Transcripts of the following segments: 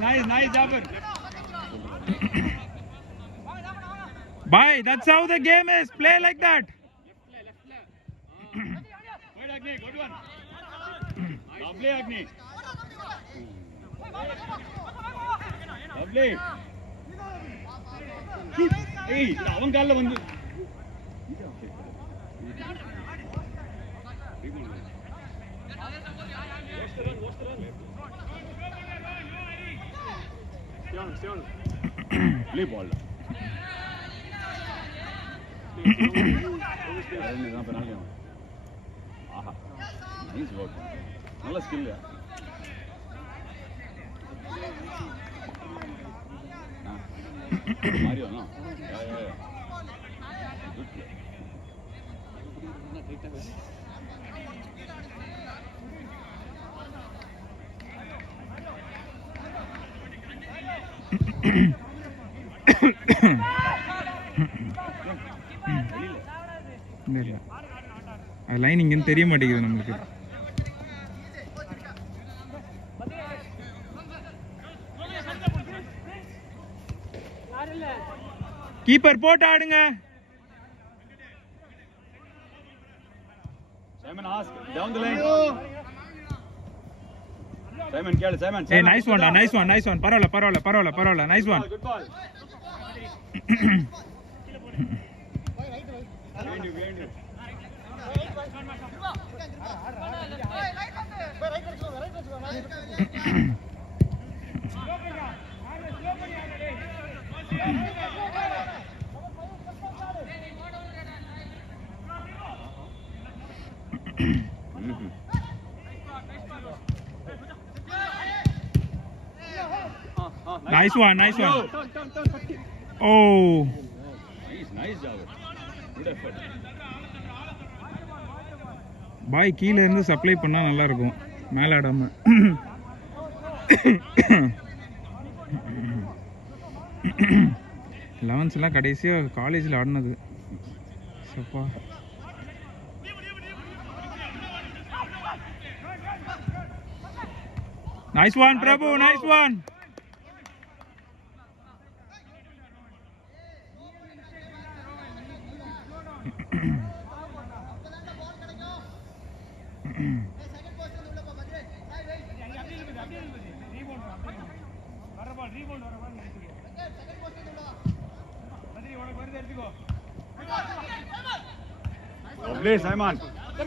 Nice, Jabir. Bye, that's how the game is. Play like that. Good Agni, good one. Lovely Agni. Lovely. Hey, avan kaalla vandu. Stay on. Play ball. Aha. Nice work. Nalla skill ya. Mario no. Yeah. Good play. இல்ல line இங்கன்னு தெரிய மாட்டேங்குது நமக்கு. Keeper போட்டு ஆடுங்க. Simon ask down the line. Simon கேளு Simon. Hey, nice one. பரவாயில்ல. Nice one. Good ball. Behind you. Nice one. Turn. Oh. Nice job. Good effort. பாய் கீழ இருந்து சப்ளை பண்ணா நல்லா இருக்கும், மேல ஆடாம. 11th எல்லாம் கடைசியா காலேஜ்ல ஆடினது. சப்பா. Nice one, Prabhu. Nice one. Lovely Simon.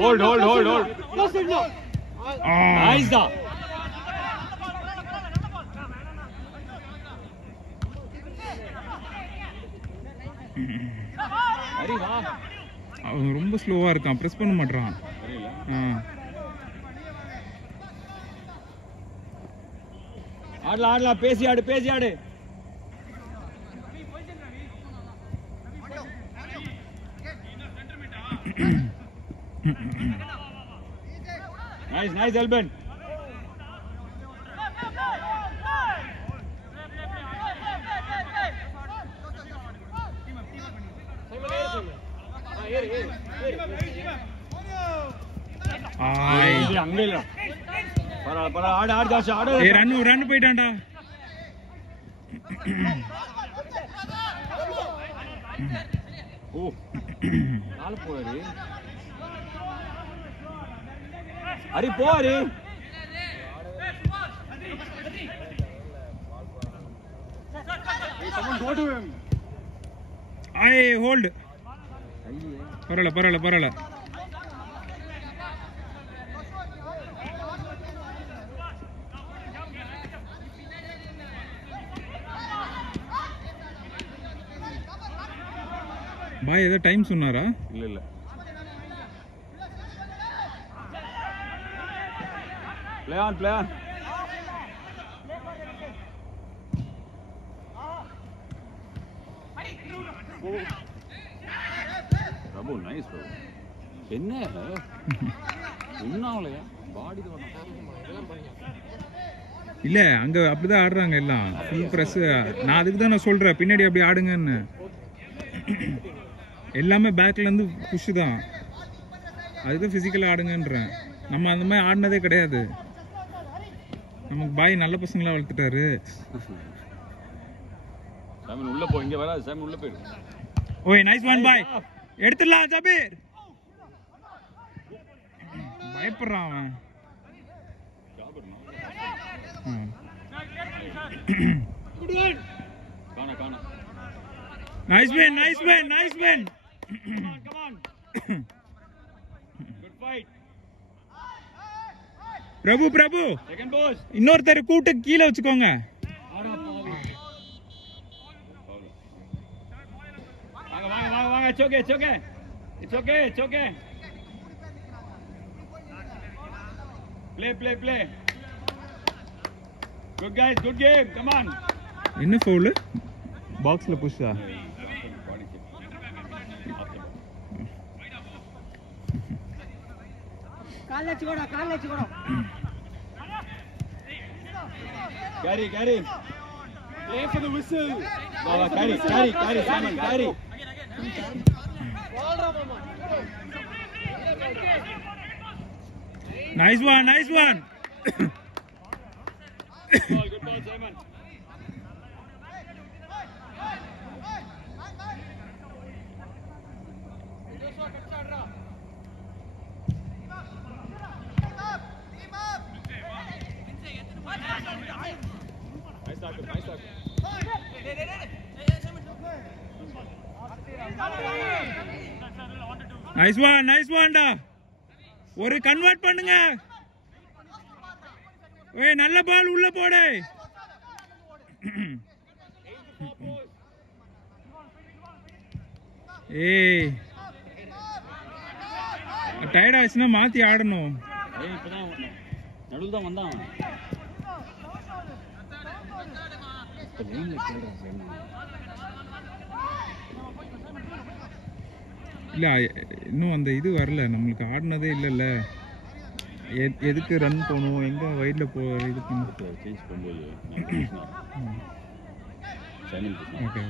Hold. Nice da. Ari va. அவன் ரொம்ப ஸ்லோவா இருக்கான், பிரஸ் பண்ண மாட்டான். ஆடலாம் பேசி ஆடு. Nice Elben. அங்கல பரவாயில்லை ஆடு ஜாஷ் ஆடு. ஏய் ரன் போய்டான்டா. ஓ நாலு போறாரு. அரி போறாரு. someone go to him. Hey, hold. பரவாயில்ல. பாய் ஏதோ டைம் சொன்னாரா? இல்ல play on Prabhu nice bro. என்ன அவளையா பாடி இல்ல அங்க அப்படிதான் ஆடுறாங்க எல்லாம், ஃபுல் பிரஸ். நான் அதுக்கு தான் நான் சொல்றேன் பின்னாடி அப்படி ஆடுங்கன்னு. எல்லாமே பேக்ல இருந்து புஷ் தான், அதுதான் பிசிக்கலா ஆடுங்கன்றேன். நம்ம அந்த மாதிரி ஆடினதே கிடையாது. நமக்கு பாய் நல்ல பசங்களா வளர்த்துட்டாரு. சாமன் உள்ள போ, இங்க வராது. சாமன் உள்ள போயிடு. ஓய் நைஸ் ஒன் பாய். எடுத்துடலாம் ஜபீர். பயப்படுறான் அவன். காணா காணா. Nice win, nice win, nice win. Come on. Good fight. Prabhu Second boss. இன்னொருத்தர் கூட்டு கீழ வச்சுக்கோங்க. ஆடா பாவி. வாங்க. It's okay. It's okay. Play. Good guys, good game. Come on. என்ன ஃபவுல்? பாக்ஸ்ல புஷ்ஷா? கால்ல வச்சுக்கோடா. Carry. Play for the whistle. Carry, Simon, carry. Nice one. Good ball, Simon. Nice one டா. ஒரு கன்வர்ட் பண்ணுங்க. ஏய் நல்ல பால் உள்ள போடு. ஏய் டயர்ட் ஆச்சுன்னா மாத்தி ஆடணும். இப்பதான் நடுவுல தான் வந்தான். இல்ல இன்னும் அந்த இது வரல, நம்மளுக்கு ஆடினதே இல்லைல்ல. எதுக்கு ரன் போகணும், எங்க வைட்ல இது பண்ணணும். சேஞ்ச் பண்ணும்போது ஓகே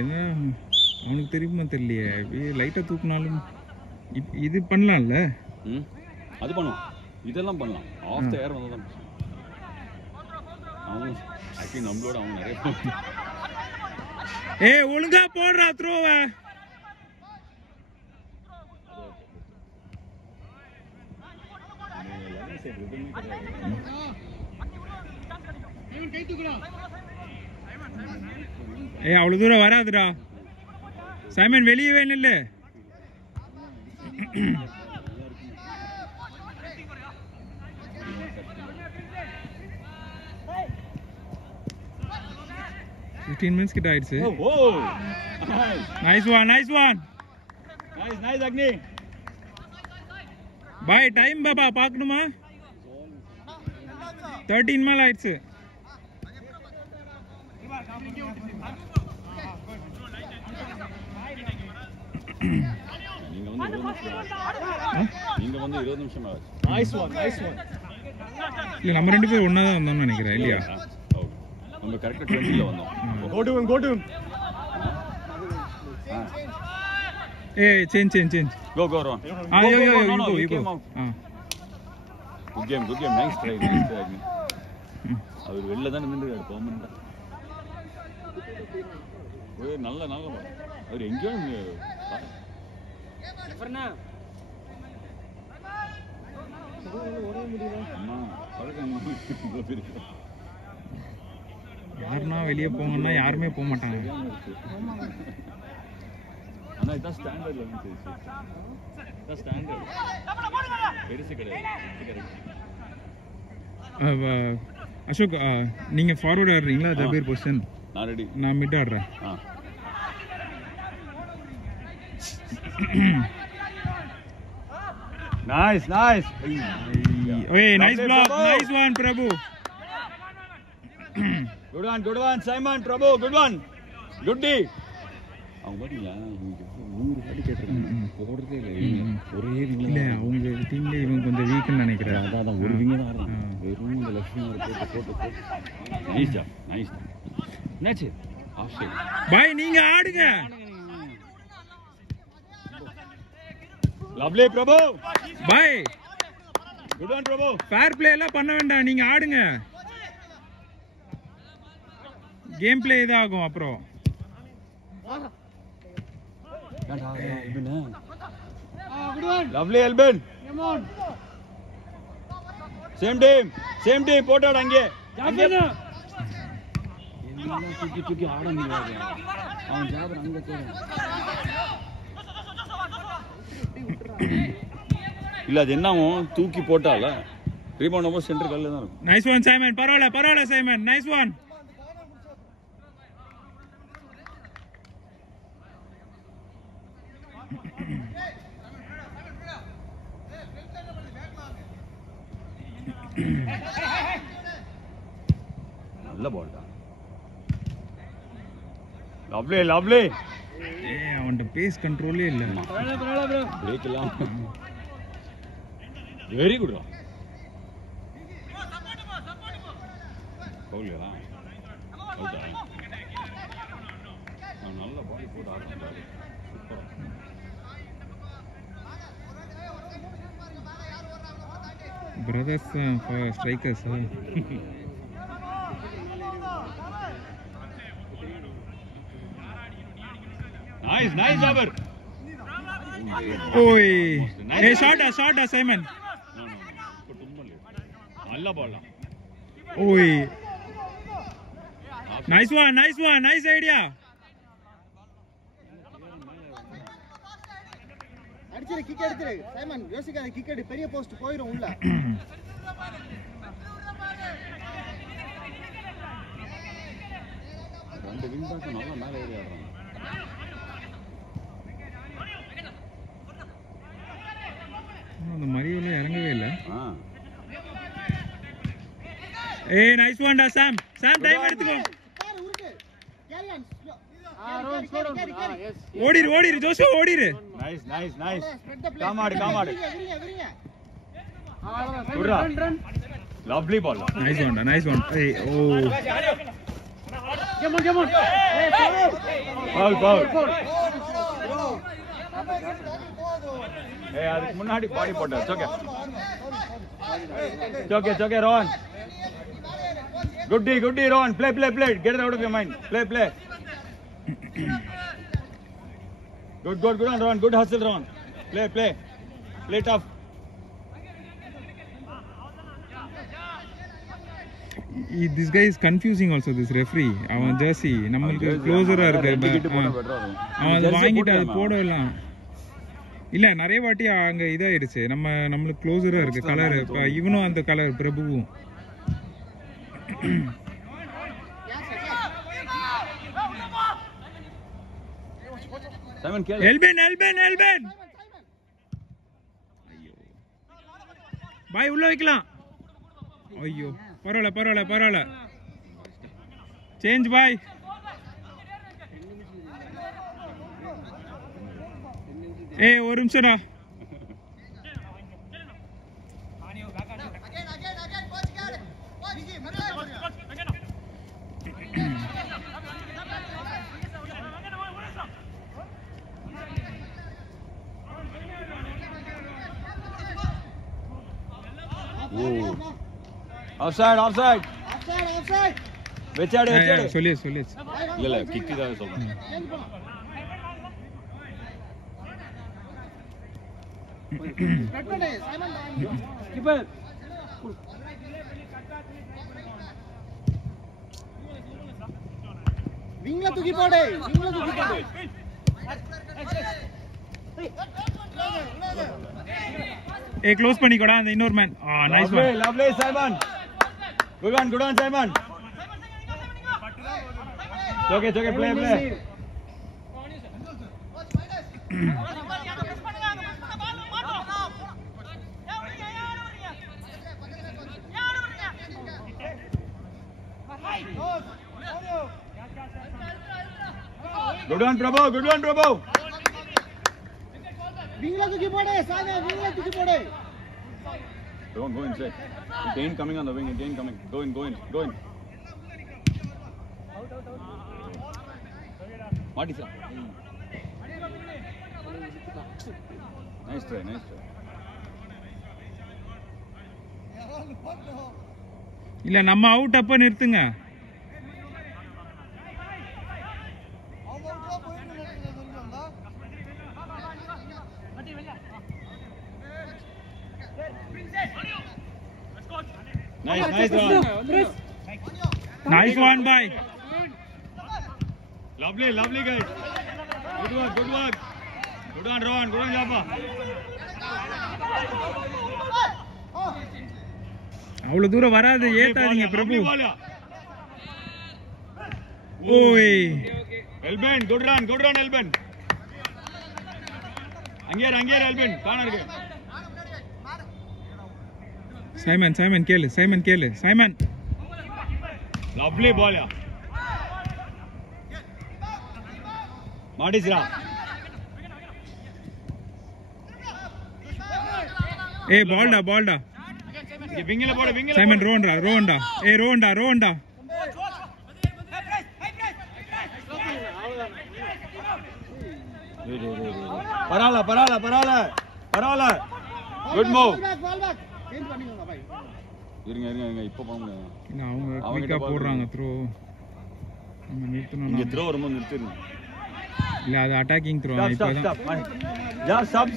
என்ன அவனுக்கு தெரியுமா தெரியலையே. லைட்டா தூக்குனாலும் இது பண்ணலாம்ல. அது பண்ணுவோம், இதெல்லாம் பண்ணலாம். ஆஃப் த ஏர் வந்ததான் அவங்க ஆக்சுவலி நம்மளோட அவங்க நிறைய ஒழுங்கா போடுறா த்ரோவ. அவ்வளவு தூரம் வராதுடா சைமன், வெளியவே நில்லு. minutes கிட்ட ஆயிடுச்சு. Nice one. நைஸ் அக்னி. பாய் டைம் பாபா பார்க்கணுமா? 13 மேல ஆயிடுச்சு. நீங்க வந்து 20 நிமிஷம் ஆச்சு. Nice one. இல்ல நம்ம ரெண்டு பேரும் ஒண்ணா தான் வந்தோம்னு நினைக்கிறேன் இல்லையா? நம்ம கரெக்ட்டா 20ல வந்தோம். Go to him. Change. Go Ron. You go. Good game. Nice try. அவர் வெளில தான் நின்னுறாரு பெர்மனன்ட்டா. நல்ல அவர் எங்கேயோ எப்பறனா ஓட முடியல. அம்மா பழக்கம் யாருன்னா வெளியே போங்கன்னா யாருமே போக மாட்டாங்க. ஆனா இதான் ஸ்டாண்டர்ட்ல வந்து இதான் ஸ்டாண்டர்ட் பெருசு கிடையாது. அசோக் நீங்க ஃபார்வர்ட் ஆடுறீங்களா? ஜபீர் பொசிஷன். நான் ரெடி. நான் mid ஆடுறேன். Nice. Nice block. Nice one, Prabhu. Good one, Simon. Prabhu, good one. Good D. அவங்க பாத்தீங்களா 100 அடி கேட்டிருக்காங்க. போடுறதே இல்லை. ஒரே விங்க இல்ல அவங்க டீம்ல இவங்க கொஞ்சம் வீக்னு நினைக்கிறேன். அதான் ஒரு விங்க தான் ஆடுறாங்க. வெறும் இந்த லட்சுமி போட்டு. நைஸ். என்னாச்சு? Off side. பாய் நீங்க ஆடுங்க. லவ்லி பிரபு. பாய் குட் ஒன் பிரபு. ஃபேர் ப்ளே எல்லாம் பண்ண வேண்டாம், நீங்க ஆடுங்க. கேம் ப்ளே இதாகும் அப்புறம். லவ்லி எல்பன். சேம் டீம் போட்டாடு அங்கே. தூக்கி ஆட முடியாது. அவன் ஜாபர் அங்க இல்ல, அது என்னவும் தூக்கி போட்டால ரீபவுண்ட் போய் சென்டர் கல்ல தான் இருக்கும். Nice one Simon. பரவாயில்ல சைமன். Nice one. நல்ல பால் தான். லவ்லி. அவன்ட பேஸ் கண்ட்ரோலே இல்ல. பிரேக்லாம் வெரி குட். பவுலியா அவுட்டா? நல்ல பால் போட்டு ஆடுறான். சூப்பரா. Brothers strikers. Nice Jabbar. ஓய். ஷாட்டா சைமன். நல்ல பால். ஓய். Nice one. Nice idea. அடிச்சிரு, கிக் எடுத்துரு சைமன். யோசிக்காத, கிக் எடு. பெரிய போஸ்ட் போயிடும் உள்ள. ரெண்டு விங் பேக் நல்லா மேல ஏறி ஆடுறாங்க. அந்த மரியோல இறங்கவே இல்ல. ஏய் நைஸ் ஒன்டா சாம் டைம் எடுத்துக்கோ. ஓடிரு ஜோசு ஓடிரு. நைஸ் காமாடு குட்ரா. Lovely ball. Nice one. ஏய் ஓ Come on. Foul. Hey, அதுக்கு முன்னாடி பாடி போட்டார். It's okay, Ron. Good D, Ron. Play. Get it out of your mind. Play. Good on Ron. Good hustle, Ron. Play tough. This guy is confusing also, this referee. அவன் Jersey நமக்கு க்ளோசரா இருக்கு. அவன் வாங்கிட்டு அது போடலாம். இல்ல நிறைய வாட்டி அங்க இதாயிருச்சு. நம்மளுக்கு க்ளோசரா இருக்கு கலர். இவனும் அந்த கலர் பிரபுவும். எல்பன். பாய் உள்ள வைக்கலாம். ஐயோ பரவாயில்ல. சேஞ்ச் பாய். ஏய் ஒரு நிமிஷம்டா. Offside. வெச்சாடு. சொல்லு. இல்ல கிட்டி தான் சொல்றேன். கீப்பர் விங்ல தூக்கி போடு. ஏய் க்ளோஸ் பண்ணிக்கோடா அந்த இன்னொரு man. Nice one. Lovely Simon. Good one Simon. Okay, play. Good one, Prabhu. விங்ல தூக்கி போடு. சாங்க விங்ல தூக்கி போடு. Don't go inside. Dane coming on the wing. Go in. மாட்டிச்சா நைஸ் ட்ரை இல்ல நம்ம அவுட் அப்ப நிறுத்துங்க. nice one boy. lovely guys, good work good on Rohan, good on Japa. அவ்வளவு தூரம் வராது, ஏத்தாதீங்க பிரபு. ஓய் Elben, good run Elben. அங்கேர் Elben காண இருக்கு. சைமன் கேளு சைமன். lovely ball ya. மாடிஸ்ரா. ஏய் பால்டா. இங்க விங்கில போடு. சைமன் ரோண்டா. ஏய் ரோண்டா. பரவாயில்ல good move. Ball back change பண்ணிக்கோங்க பாய். இருங்க இப்ப போக முடியாது. இல்ல அவங்க குயிக்கா போடுறாங்க த்ரோ. நம்ம நிறுத்தணும். இங்க த்ரோ வரும்போது நிறுத்திடுங்க. இல்ல அது அட்டாக்கிங் த்ரோ. ஸ்டாப்.